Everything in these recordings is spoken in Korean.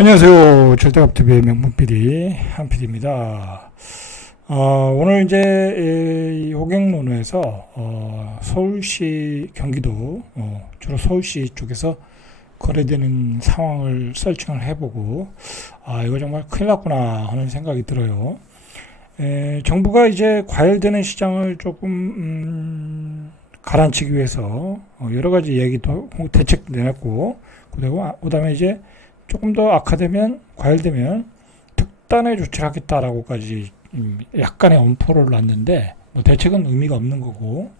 안녕하세요. 절대갑TV의 명문PD 한PD입니다. 어, 오늘 이제 에, 이 호갱론에서 어, 서울시 경기도 어, 주로 서울시 쪽에서 거래되는 상황을 설칭을 해보고 아 이거 정말 큰일 났구나 하는 생각이 들어요. 에, 정부가 이제 과열되는 시장을 조금 음, 가라앉히기 위해서 어, 여러 가지 얘기도 대책도 내놨고 그리고 그 다음에 이제 조금 더 악화되면 과열되면 특단의 조치를 하겠다라고까지 음, 약간의 엄포를 놨는데 뭐 대책은 의미가 없는 거고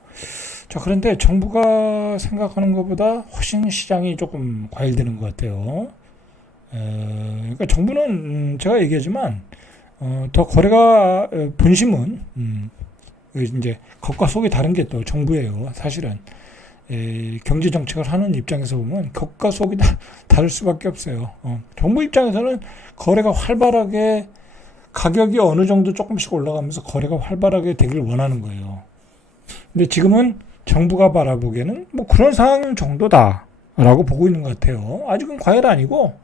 자 그런데 정부가 생각하는 것보다 훨씬 시장이 조금 과열되는 것 같아요. 에, 그러니까 정부는 음, 제가 얘기하지만 어, 더 거래가 어, 본심은 음, 이제 겉과 속이 다른 게 또 정부예요. 사실은 에, 경제 정책을 하는 입장에서 보면 겉과 속이 다, 다를 수밖에 없어요. 어, 정부 입장에서는 거래가 활발하게 가격이 어느 정도 조금씩 올라가면서 거래가 활발하게 되길 원하는 거예요. 근데 지금은 정부가 바라보기에는 뭐 그런 상황 정도다라고 보고 있는 것 같아요. 아직은 과열 아니고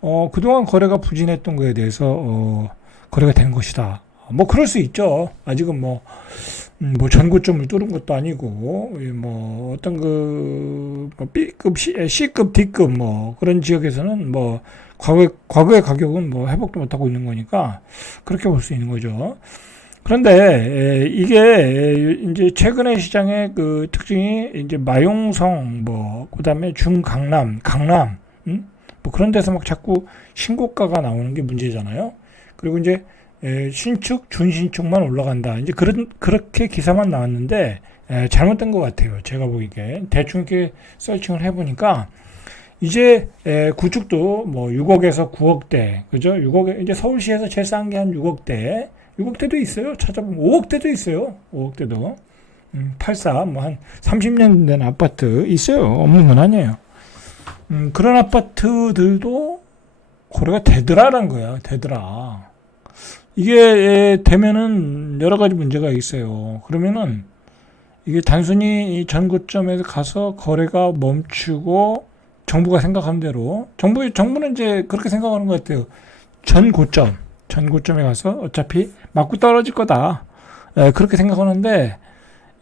어, 그동안 거래가 부진했던 거에 대해서 어, 거래가 된 것이다. 뭐 그럴 수 있죠. 아직은 뭐, 음, 뭐 전고점을 뚫은 것도 아니고 예, 뭐 어떤 그뭐 B급, C급, D급 뭐 그런 지역에서는 뭐 과거 과거의 가격은 뭐 회복도 못하고 있는 거니까 그렇게 볼 수 있는 거죠. 그런데 이게 이제 최근에 시장의 그 특징이 이제 마용성 뭐 그다음에 중강남, 강남 음? 뭐 그런 데서 막 자꾸 신고가가 나오는 게 문제잖아요. 그리고 이제 신축, 준신축만 올라간다. 이제 그런 그렇게 기사만 나왔는데 에, 잘못된 것 같아요. 제가 보기에 대충 이렇게 서칭을 해보니까 이제 에, 구축도 뭐 6억에서 9억대, 그죠? 6억 이제 서울시에서 제일 싼 게 한 6억대, 6억대도 있어요. 찾아보면 5억대도 있어요. 5억대도. 음, 84, 뭐 한 30년 된 아파트 있어요. 없는 건 아니에요. 음, 그런 아파트들도 거래가 되더라라는 거야. 되더라. 이게 되면은 여러 가지 문제가 있어요. 그러면은 이게 단순히 전고점에서 가서 거래가 멈추고 정부가 생각한 대로 정부 정부는 이제 그렇게 생각하는 것 같아요. 전고점 전고점에 가서 어차피 맞고 떨어질 거다. 에, 그렇게 생각하는데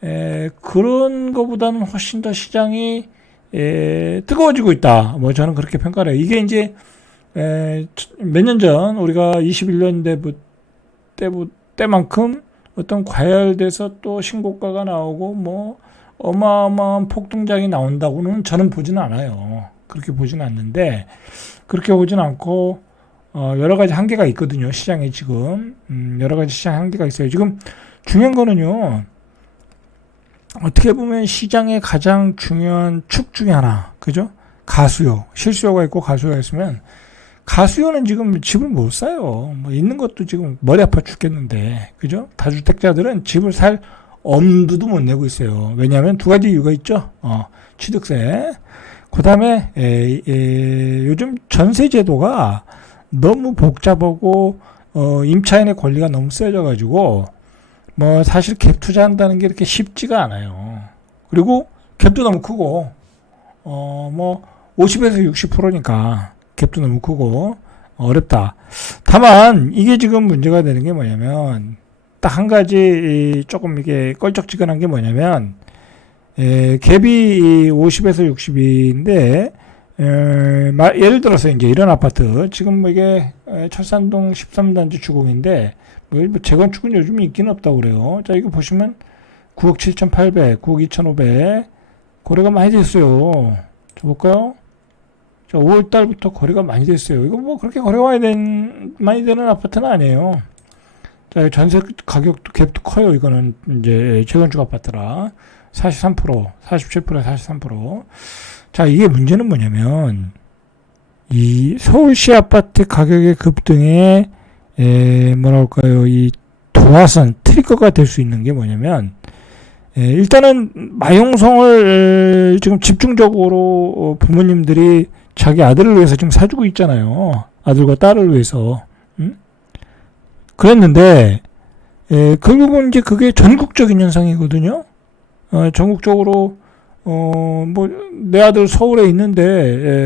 에, 그런 것보다는 훨씬 더 시장이 에, 뜨거워지고 있다. 뭐 저는 그렇게 평가를 해요. 이게 이제 몇 년 전 우리가 21년대부터 때부, 때만큼 어떤 과열돼서 또 신고가가 나오고 뭐 어마어마한 폭등장이 나온다고는 저는 보지는 않아요. 그렇게 보지는 않는데 그렇게 보지는 않고 어 여러 가지 한계가 있거든요. 시장에 지금 음 여러 가지 시장 한계가 있어요. 지금 중요한 거는요. 어떻게 보면 시장의 가장 중요한 축 중에 하나, 그죠? 가수요. 실수요가 있고 가수요가 있으면 가수요는 지금 집을 못 사요. 뭐 있는 것도 지금 머리 아파 죽겠는데, 그죠? 다주택자들은 집을 살 엄두도 못 내고 있어요. 왜냐하면 두 가지 이유가 있죠. 어, 취득세. 그 다음에, 요즘 전세제도가 너무 복잡하고, 어, 임차인의 권리가 너무 세져 가지고, 뭐, 사실 갭 투자한다는 게 이렇게 쉽지가 않아요. 그리고 갭도 너무 크고, 어, 뭐, 50에서 60%니까, 갭도 너무 크고 어렵다. 다만 이게 지금 문제가 되는 게 뭐냐면 딱 한 가지 조금 이게 껄쩍지근한 게 뭐냐면 에, 갭이 50에서 60인데 에, 예를 들어서 이제 이런 아파트 지금 뭐 이게 철산동 13단지 주공인데 뭐 재건축은 요즘 인기는 없다고 그래요. 자 이거 보시면 9억 7,800, 9억 2,500 거래가 많이 됐어요. 저 볼까요? 자, 5월 달부터 거래가 많이 됐어요. 이거 뭐 그렇게 거래가 많이, 된, 많이 되는 아파트는 아니에요. 자, 전세 가격도 갭도 커요. 이거는 이제 재건축 아파트라. 43%, 47%, 43%. 자, 이게 문제는 뭐냐면, 이 서울시 아파트 가격의 급등에, 에, 뭐랄까요, 이 도화선, 트리거가 될 수 있는 게 뭐냐면, 에, 일단은 마용성을 지금 집중적으로 어, 부모님들이 자기 아들을 위해서 지금 사주고 있잖아요. 아들과 딸을 위해서. 음? 그랬는데 에, 결국은 이제 그게 전국적인 현상이거든요. 어, 전국적으로 어, 어, 뭐, 내 아들 서울에 있는데,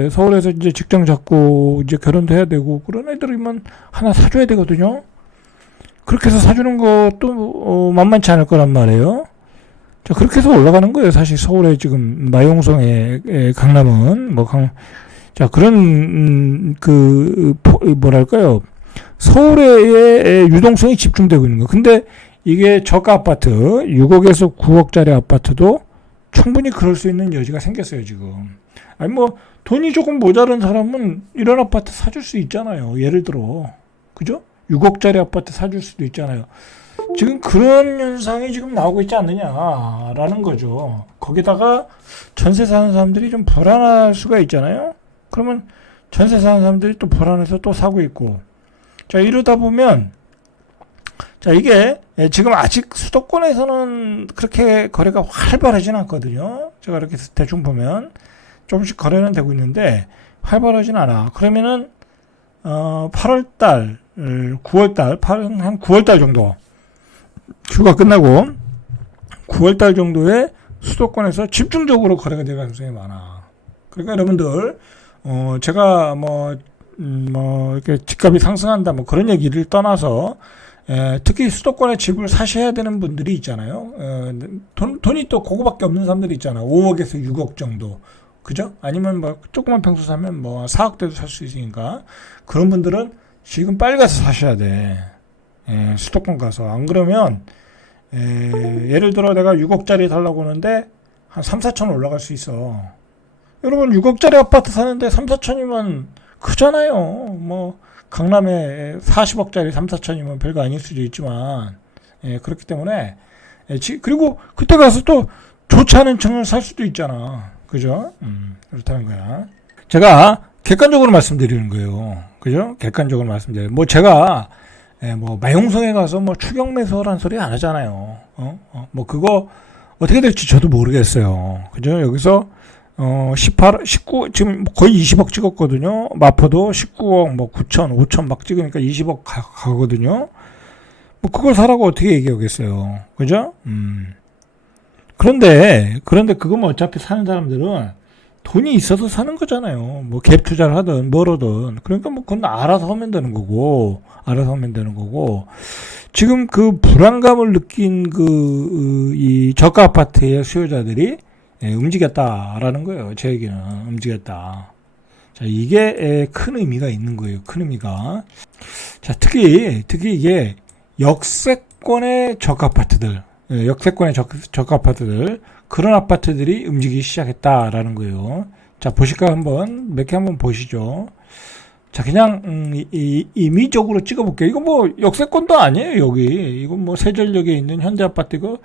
예, 서울에서 이제 직장 잡고, 이제 결혼도 해야 되고, 그런 애들이면 하나 사줘야 되거든요. 그렇게 해서 사주는 것도, 어, 만만치 않을 거란 말이에요. 자, 그렇게 해서 올라가는 거예요. 사실 서울에 지금, 마용성의, 예, 강남은, 뭐, 강, 자, 그런, 음, 그, 포- 뭐랄까요. 서울의 유동성이 집중되고 있는 거. 근데 이게 저가 아파트, 6억에서 9억짜리 아파트도 충분히 그럴 수 있는 여지가 생겼어요, 지금. 아니, 뭐, 돈이 조금 모자란 사람은 이런 아파트 사줄 수 있잖아요. 예를 들어. 그죠? 6억짜리 아파트 사줄 수도 있잖아요. 지금 그런 현상이 지금 나오고 있지 않느냐라는 거죠. 거기다가 전세 사는 사람들이 좀 불안할 수가 있잖아요. 그러면 전세 사는 사람들이 또 불안해서 또 사고 있고. 자, 이러다 보면, 자, 이게 예, 지금 아직 수도권에서는 그렇게 거래가 활발하진 않거든요. 제가 이렇게 대충 보면 조금씩 거래는 되고 있는데 활발하진 않아. 그러면은, 어, 8월 달, 9월달, 한 9월 달 정도. 휴가 끝나고 9월 달 정도에 수도권에서 집중적으로 거래가 될 가능성이 많아. 그러니까 여러분들, 어, 제가 뭐, 음, 뭐, 이렇게 집값이 상승한다, 뭐 그런 얘기를 떠나서, 에, 특히 수도권에 집을 사셔야 되는 분들이 있잖아요. 어, 돈, 돈이 또 그거밖에 없는 사람들이 있잖아. 5억에서 6억 정도. 그죠? 아니면 뭐, 조그만 평수 사면 뭐, 4억대도 살 수 있으니까. 그런 분들은 지금 빨리 가서 사셔야 돼. 에, 수도권 가서. 안 그러면, 에, 예를 들어 내가 6억짜리 달라고 하는데, 한 3, 4천 올라갈 수 있어. 여러분 6억짜리 아파트 사는데 3, 4천이면 크잖아요. 뭐 강남에 40억짜리 3, 4천이면 별거 아닐 수도 있지만 예, 그렇기 때문에 예, 지- 그리고 그때 가서 또 좋지 않은 층을 살 수도 있잖아. 그죠? 음, 그렇다는 거야. 제가 객관적으로 말씀드리는 거예요. 그죠? 객관적으로 말씀드려요. 뭐 제가 예, 뭐 마용성에 가서 뭐 추경 매수란 소리 안 하잖아요. 어? 어, 뭐 그거 어떻게 될지 저도 모르겠어요. 그죠? 여기서 어, 18, 19, 지금 거의 20억 찍었거든요. 마포도 19억, 뭐 9천, 5천 막 찍으니까 20억 가, 가거든요. 뭐 그걸 사라고 어떻게 얘기하겠어요. 그죠? 음. 그런데, 그런데 그거면 어차피 사는 사람들은 돈이 있어서 사는 거잖아요. 뭐 갭 투자를 하든 뭐로든. 그러니까 뭐 그건 알아서 하면 되는 거고, 알아서 하면 되는 거고. 지금 그 불안감을 느낀 그, 이 저가 아파트의 수요자들이 예, 움직였다라는 거예요. 제 얘기는 움직였다. 자, 이게 에, 큰 의미가 있는 거예요. 큰 의미가. 자, 특히 특히 이게 역세권의 저가 아파트들, 예, 역세권의 저, 저가 아파트들 그런 아파트들이 움직이기 시작했다라는 거예요. 자, 보실까 요 한번 몇 개 한번 보시죠. 자, 그냥 음, 이, 이, 임의적으로 찍어볼게요. 이거 뭐 역세권도 아니에요. 여기 이건 뭐 세전역에 있는 현대 아파트 이거